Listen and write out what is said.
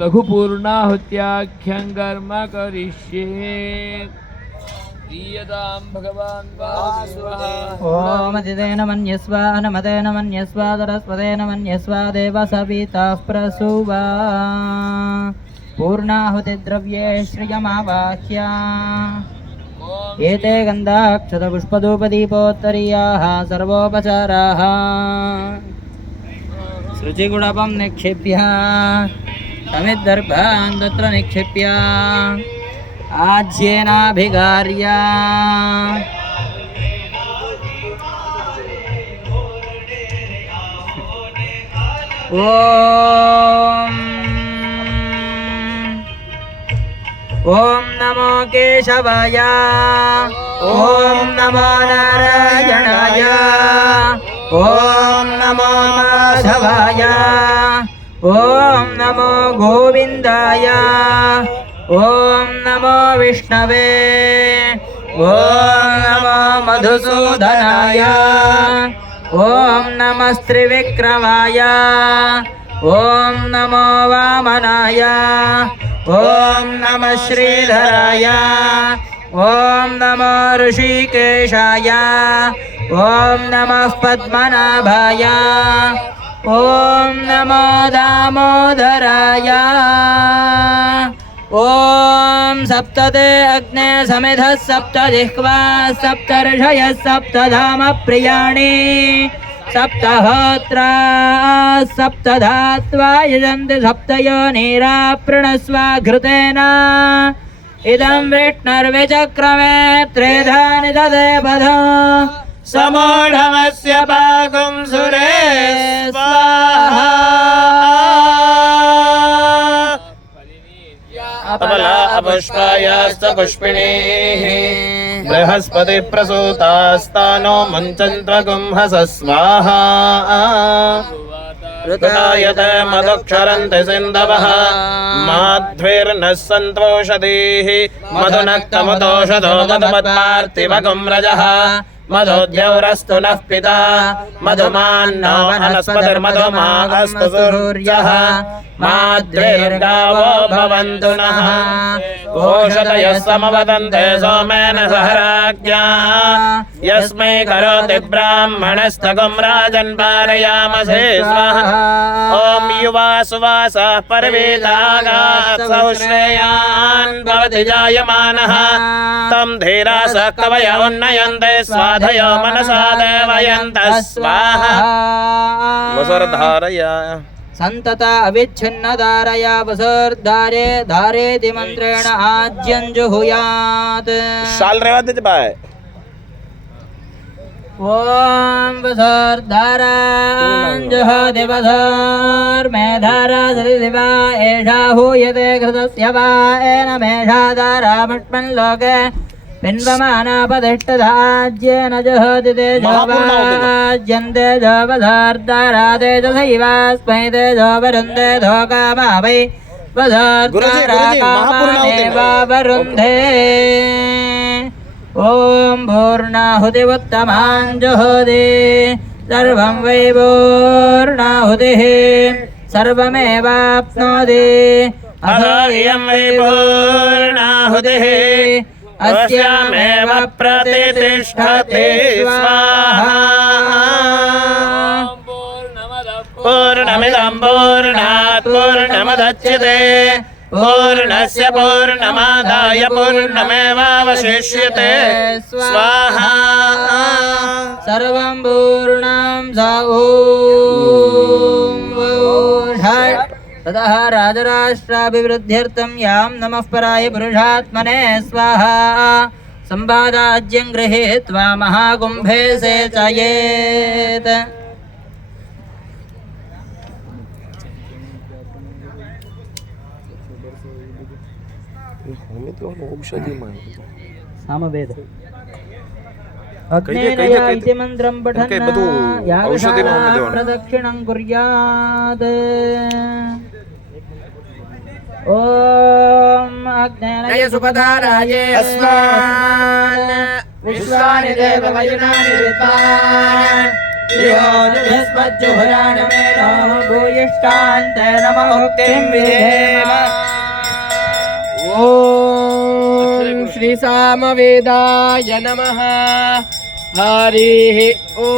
लघुपूर्णाहुत्याख्यं कर्म करिष्ये दीयतां भगवान् वासुदेवः। ओम अतिदेन मन्यस्व अनमतेन मन्यस्व सरस्वतेन मन्यस्व देव सविताः प्रसूवा पूर्णाहुतिद्रव्ये श्रियमावाह्य एते गन्धाक्षतपुष्पधूपदीपोत्तरीयाः सर्वोपचाराः शुचिगुणपं निक्षिप्य समिद्धर्भान् तत्र निक्षिप्य आज्येनाभिगार्य ओम नमो केशवाय ओम नमो नारायणाय ओम नमो माधवाय ओम नमो गोविंदाय ओम नमो विष्णवे ओम नमो मधुसूदनाय ओम नमस्त्रिविक्रमाय ओम नमो वामनाय ओम नमः श्रीधराय ओम नमो ऋषिकेशाय ओम नमः पद्मनाभाय ओम नमो दामोदराय ओम सप्तते अग्ने समिधः सप्तजिह्वा सप्तर्षयः सप्तधाम प्रियाणि सप्तहोत्रा सप्तधात्वा यजन्ति सप्तयोनिरा प्रणस्वा घृतेन इदं विष्णुर्विचक्रमे त्रेधानि ददे पदं समूढमस्य पाकुं सुरे स्वाहा अपला अपुष्पायाश्च पुष्पिणीः बृहस्पति प्रसूतास्तानो मुञ्चन्त्वगुंहस स्वाहा ऋतायते मधुक्षरन्ति सिन्धवः माध्विर्नः सन्तोषधीः मधुनक्तमुदोषधो मधुमत्पार्थिवगुं मधोद्यौरस्तु नः पिता मधुमान्नो वनस्पतिर्मधुमागस्तु सूर्यः माद्विर्गावो भवन्तु नः ओषधयः समवदन्ते सोमेन सह राज्ञा यस्मै करोति ब्राह्मणस्तगुं राजन् पारयामसे स्वाहा ॐ युवा सुवासः परवेदागात् सौश्रेयान् भवति जायमानः तं धीरासः कवय उन्नयन्ते स्वाधयो मनसा देवयन्तः स्वाहा वसुर्धारय संतता अविच्छिन्न धारया वसुर्धारे धारेति मंत्रेण आज्यं जुहुयात् शाल रेवा दे बाय ओम वसुर्धारां जुहोति वसुर्मेधारा सदिवा एषा हूयते घृतस्य वा एन मेषा धारामष्मन् लोके पिन्वमानापतिष्ठधाज्येन जुहोति तेजोवाज्यन्ते जोवधार्धारा तेजसैवास्मै तेजो वरुन्धे धोकामा वै वसुर्धाराकामानेवावरुन्धे ॐ पूर्णाहुतिमुत्तमां जुहोति सर्वं वै पूर्णाहुतिः सर्वमेवाप्नोति अथो इयं वै पूर्णाहुतिः अस्यामेव प्रतिष्ठते स्वाहा पूर्णमिदं पूर्णात् पूर्णमुदच्यते पूर्णस्य पूर्णमादाय पूर्णमेवावशिष्यते स्वाहा सर्वं पूर्णं स ॐ ततः राजराष्ट्राभिवृद्ध्यर्थं यां नमः पराय पुरुषात्मने स्वाहा संवादाज्यं गृहीत्वा महाकुम्भे सेचयेत् सामवेद अग्नेनया इति मन्त्रं पठन् यागशालां प्रदक्षिणं कुर्यात् ओम अग्नेय सुपधाराये अस्मान् विश्वानि देव वयुनानि विद्वान् योजुषस्मज्जुहुराणमेनो भूयिष्ठान्ते नमः उक्तिं विधेम ॐ श्री सामवेदाय नमः हरिः ॐ